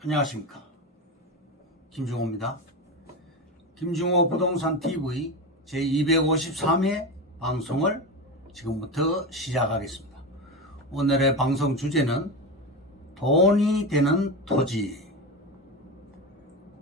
안녕하십니까, 김중호입니다. 김중호 부동산 TV 제253회 방송을 지금부터 시작하겠습니다. 오늘의 방송 주제는 돈이 되는 토지.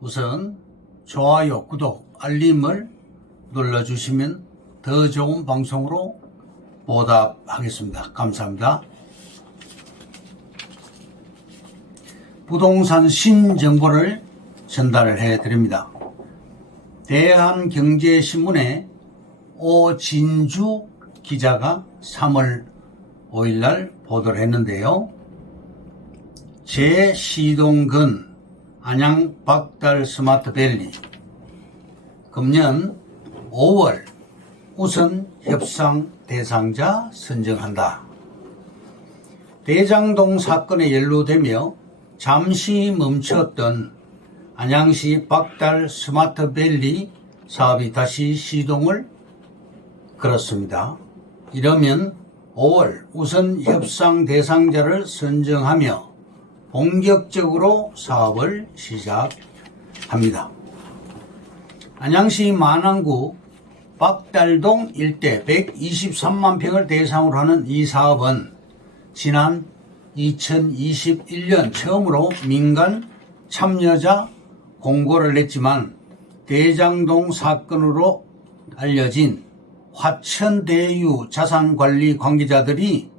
우선 좋아요, 구독, 알림을 눌러주시면 더 좋은 방송으로 보답하겠습니다. 감사합니다. 부동산 신정보를 전달해 드립니다. 대한경제신문의 오진주 기자가 3월 5일날 보도를 했는데요. 제시동근 안양 박달 스마트밸리 금년 5월 우선 협상 대상자 선정한다. 대장동 사건에 연루되며 잠시 멈췄던 안양시 박달 스마트밸리 사업이 다시 시동을 걸었습니다. 이러면 5월 우선 협상 대상자를 선정하며 본격적으로 사업을 시작합니다. 안양시 만안구 박달동 일대 123만 평을 대상으로 하는 이 사업은 지난 2021년 처음으로 민간 참여자 공고를 냈지만 대장동 사건으로 알려진 화천대유 자산관리 관계자들이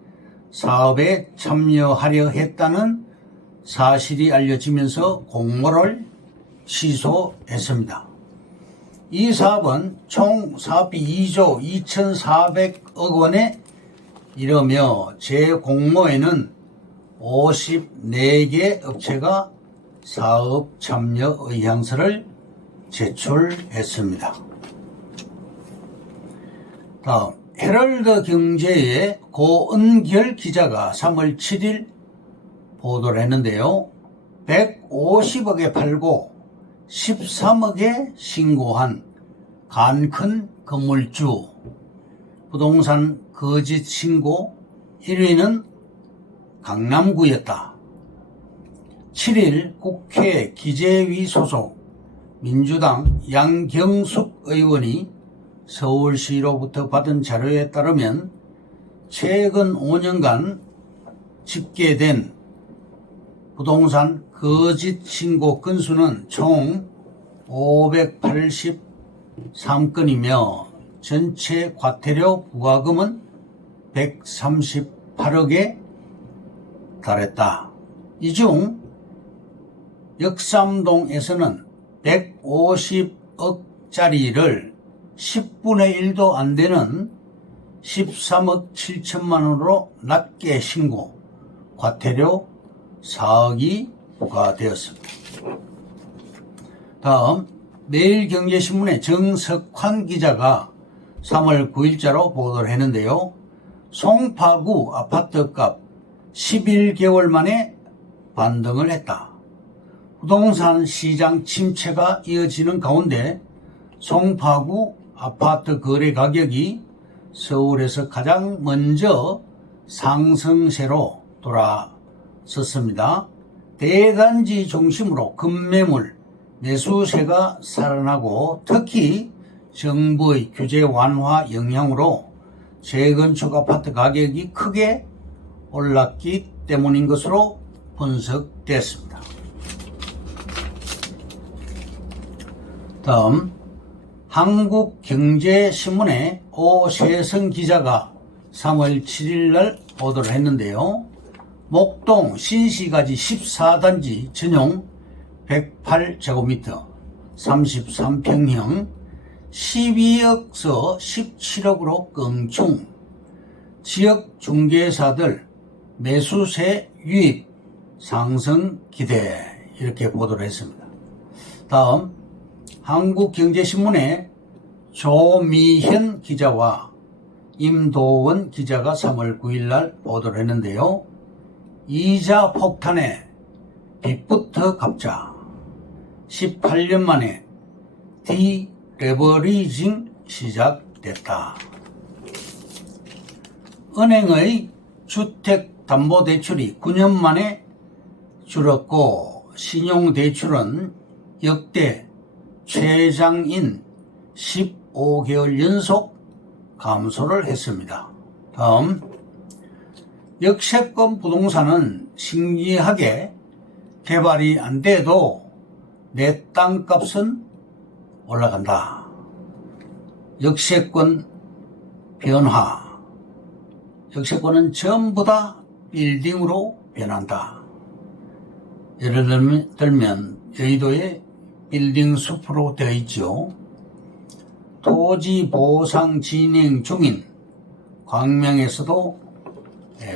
사업에 참여하려 했다는 사실이 알려지면서 공모를 취소했습니다. 이 사업은 총 사업비 2조 2,400억 원에 이르며 재공모에는 54개 업체가 사업 참여 의향서를 제출했습니다. 다음 헤럴드 경제의 고은결 기자가 3월 7일 보도를 했는데요. 150억에 팔고 13억에 신고한 간큰 건물주 부동산 거짓 신고 1위는 강남구였다. 7일 국회 기재위 소속 민주당 양경숙 의원이 서울시로부터 받은 자료에 따르면 최근 5년간 집계된 부동산 거짓 신고 건수는 총 583건이며 전체 과태료 부과금은 138억에 달했다. 이 중 역삼동에서는 150억짜리를 10분의 1도 안 되는 13억 7천만 원으로 낮게 신고 과태료 4억이 부과되었습니다. 다음 매일경제신문의 정석환 기자가 3월 9일자로 보도를 했는데요. 송파구 아파트값 11개월 만에 반등을 했다. 부동산 시장 침체가 이어지는 가운데 송파구 아파트 거래 가격이 서울에서 가장 먼저 상승세로 돌아섰습니다. 대단지 중심으로 급매물 매수세가 살아나고 특히 정부의 규제 완화 영향으로 재건축 아파트 가격이 크게 올랐기 때문인 것으로 분석됐습니다. 다음 한국경제신문의 오세성 기자가 3월 7일날 보도를 했는데요. 목동 신시가지 14단지 전용 108제곱미터 33평형 12억서 17억으로 껑충 지역 중개사들 매수세 유입 상승 기대 이렇게 보도를 했습니다. 다음 한국경제신문의 조미현 기자와 임도원 기자가 3월 9일날 보도를 했는데요. 이자 폭탄에 빚부터 갚자 18년 만에 디레버리징 시작됐다. 은행의 주택담보대출이 9년 만에 줄었고 신용대출은 역대 최장인 15개월 연속 감소를 했습니다. 다음, 역세권 부동산은 신기하게 개발이 안 돼도 내 땅값은 올라간다. 역세권 변화. 역세권은 전부 다 빌딩으로 변한다. 예를 들면 여의도에 빌딩 숲으로 되어 있죠. 토지 보상 진행 중인 광명에서도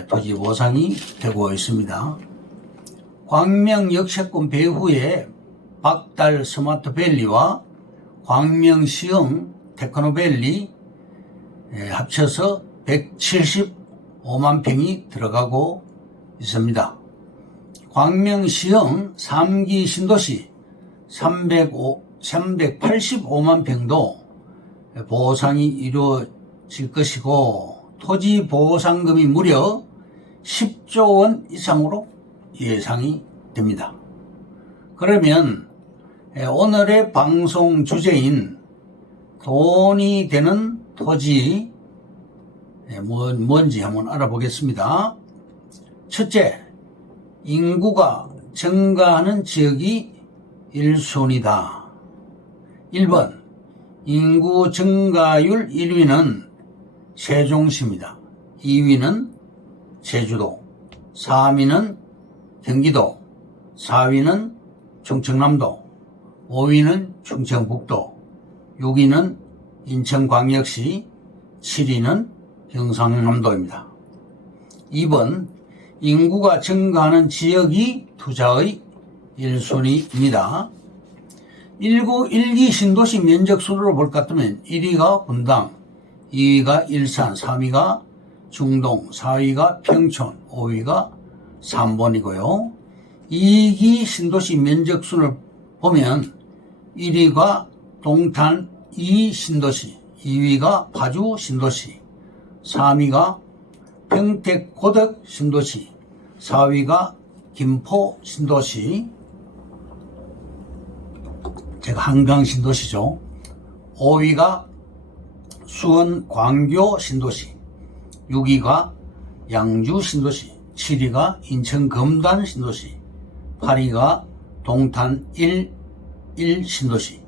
토지 보상이 되고 있습니다. 광명 역세권 배후에 박달 스마트밸리와 광명시흥 테크노밸리 합쳐서 175만 평이 들어가고 있습니다. 광명시흥 3기 신도시 385만 평도 보상이 이루어질 것이고 토지 보상금이 무려 10조 원 이상으로 예상이 됩니다. 그러면 오늘의 방송 주제인 돈이 되는 토지 뭔지 한번 알아보겠습니다. 첫째, 인구가 증가하는 지역이 1순위다. 1번, 인구 증가율 1위는 세종시입니다. 2위는 제주도, 3위는 경기도, 4위는 충청남도, 5위는 충청북도, 6위는 인천광역시, 7위는 경상남도입니다. 2번, 인구가 증가하는 지역이 투자의 1순위입니다. 1기 신도시 면적수로 볼 것 같으면 1위가 분당, 2위가 일산, 3위가 중동, 4위가 평촌, 5위가 삼본이고요. 2기 신도시 면적수를 보면 1위가 동탄 2신도시, 2위가 파주 신도시, 3위가 평택 고덕 신도시, 4위가 김포 신도시, 제가 한강 신도시죠. 5위가 수원 광교 신도시, 6위가 양주 신도시, 7위가 인천 금단 신도시, 8위가 동탄 1 신도시,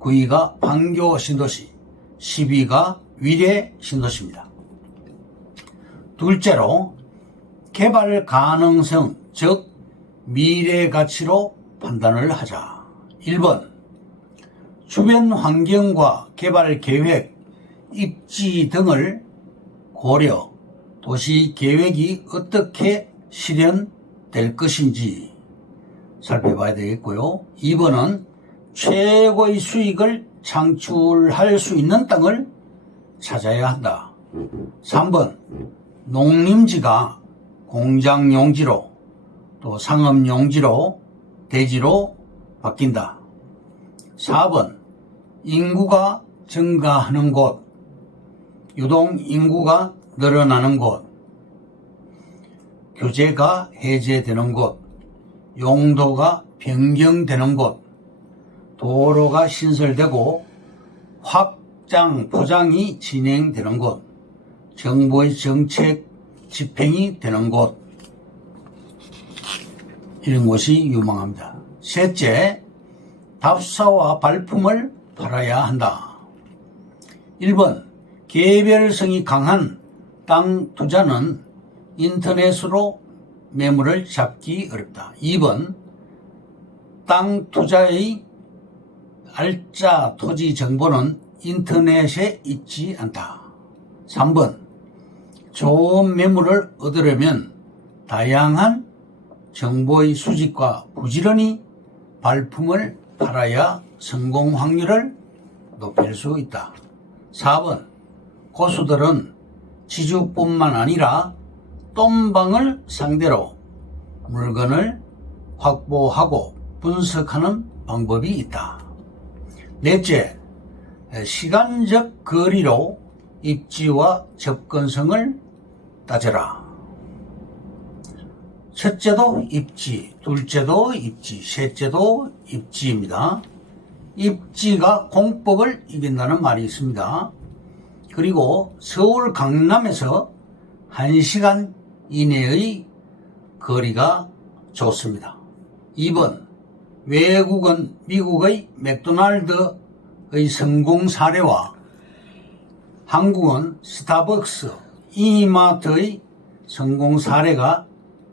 9위가 판교 신도시, 10위가 위례 신도시입니다. 둘째로 개발 가능성, 즉 미래 가치로 판단을 하자. 1번, 주변 환경과 개발 계획, 입지 등을 고려, 도시 계획이 어떻게 실현될 것인지 살펴봐야 되겠고요. 2번은 최고의 수익을 창출할 수 있는 땅을 찾아야 한다. 3번, 농림지가 공장용지로 또 상업용지로 대지로 바뀐다. 4번, 인구가 증가하는 곳, 유동 인구가 늘어나는 곳, 규제가 해제되는 곳, 용도가 변경되는 곳, 도로가 신설되고 확장 포장이 진행되는 곳, 정부의 정책 집행이 되는 곳, 이런 곳이 유망합니다. 셋째, 답사와 발품을 팔아야 한다. 1번, 개별성이 강한 땅 투자는 인터넷으로 매물을 잡기 어렵다. 2번, 땅 투자의 알짜 토지 정보는 인터넷에 있지 않다. 3번, 좋은 매물을 얻으려면 다양한 정보의 수집과 부지런히 발품을 팔아야 성공 확률을 높일 수 있다. 4번, 고수들은 지주뿐만 아니라 똠방을 상대로 물건을 확보하고 분석하는 방법이 있다. 넷째, 시간적 거리로 입지와 접근성을 따져라. 첫째도 입지, 둘째도 입지, 셋째도 입지입니다. 입지가 공법을 이긴다는 말이 있습니다. 그리고 서울 강남에서 1시간 이내의 거리가 좋습니다. 2번, 외국은 미국의 맥도날드의 성공 사례와 한국은 스타벅스, 이마트의 성공 사례가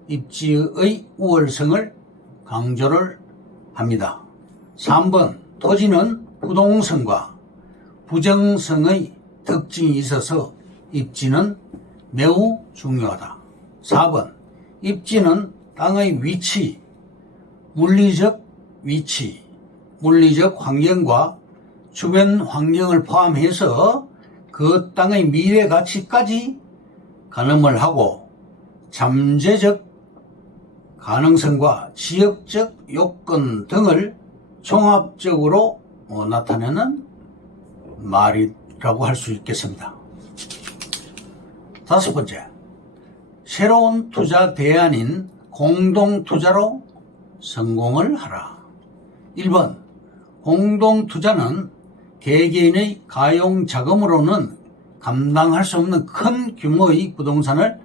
입지의 우월성을 강조를 합니다. 3번, 토지는 부동성과 부정성의 특징이 있어서 입지는 매우 중요하다. 4번, 입지는 땅의 위치, 물리적 위치, 물리적 환경과 주변 환경을 포함해서 그 땅의 미래 가치까지 가늠을 하고 잠재적 가능성과 지역적 요건 등을 종합적으로 나타내는 말이라고 할 수 있겠습니다. 5번째, 새로운 투자 대안인 공동투자로 성공을 하라. 1번, 공동투자는 개개인의 가용자금으로는 감당할 수 없는 큰 규모의 부동산을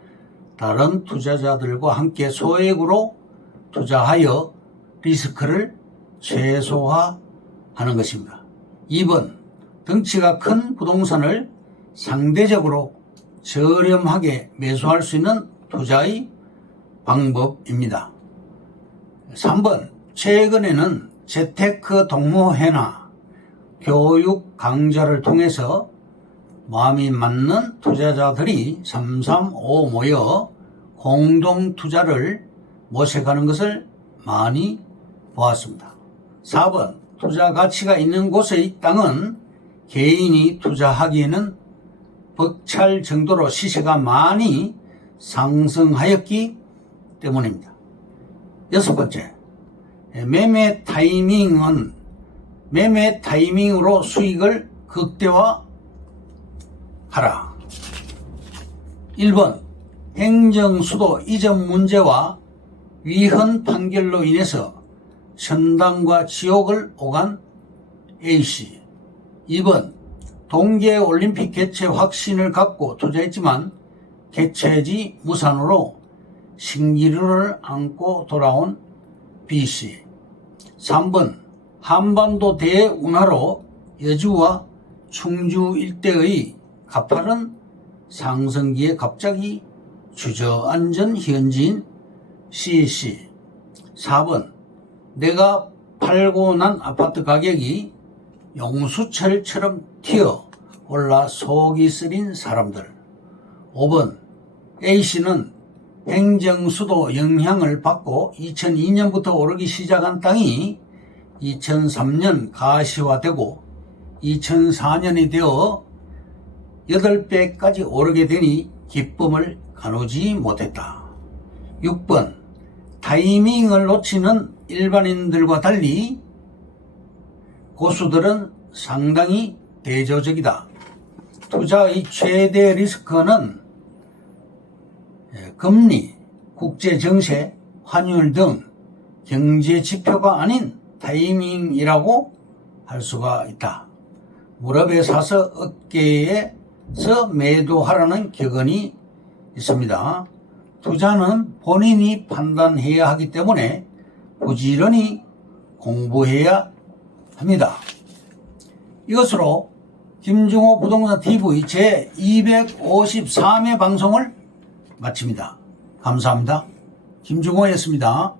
다른 투자자들과 함께 소액으로 투자하여 리스크를 최소화하는 것입니다. 2번, 덩치가 큰 부동산을 상대적으로 저렴하게 매수할 수 있는 투자의 방법입니다. 3번, 최근에는 재테크 동호회나 교육 강좌를 통해서 마음이 맞는 투자자들이 335 모여 공동 투자를 모색하는 것을 많이 보았습니다. 4번, 투자 가치가 있는 곳의 땅은 개인이 투자하기에는 벅찰 정도로 시세가 많이 상승하였기 때문입니다. 6번째, 매매 타이밍으로 수익을 극대화하라. 1번, 행정수도 이전 문제와 위헌 판결로 인해서 천당과 지옥을 오간 A씨. 2번, 동계올림픽 개최 확신을 갖고 투자했지만 개최지 무산으로 신기루를 안고 돌아온 B씨. 3번, 한반도 대운하로 여주와 충주 일대의 가파른 상승기에 갑자기 주저앉은 현지인 C씨. 4번, 내가 팔고 난 아파트 가격이 용수철처럼 튀어 올라 속이 쓰린 사람들. 5번, A씨는 행정수도 영향을 받고 2002년부터 오르기 시작한 땅이 2003년 가시화되고 2004년이 되어 8배까지 오르게 되니 기쁨을 가누지 못했다. 6번, 타이밍을 놓치는 일반인들과 달리 고수들은 상당히 대조적이다. 투자의 최대 리스크는 금리, 국제정세, 환율 등 경제 지표가 아닌 타이밍이라고 할 수가 있다. 무릎에 사서 어깨에서 매도하라는 격언이 있습니다. 투자는 본인이 판단해야 하기 때문에 부지런히 공부해야 합니다. 이것으로 김중호 부동산 TV 제 253회 방송을 마칩니다. 감사합니다. 김중호였습니다.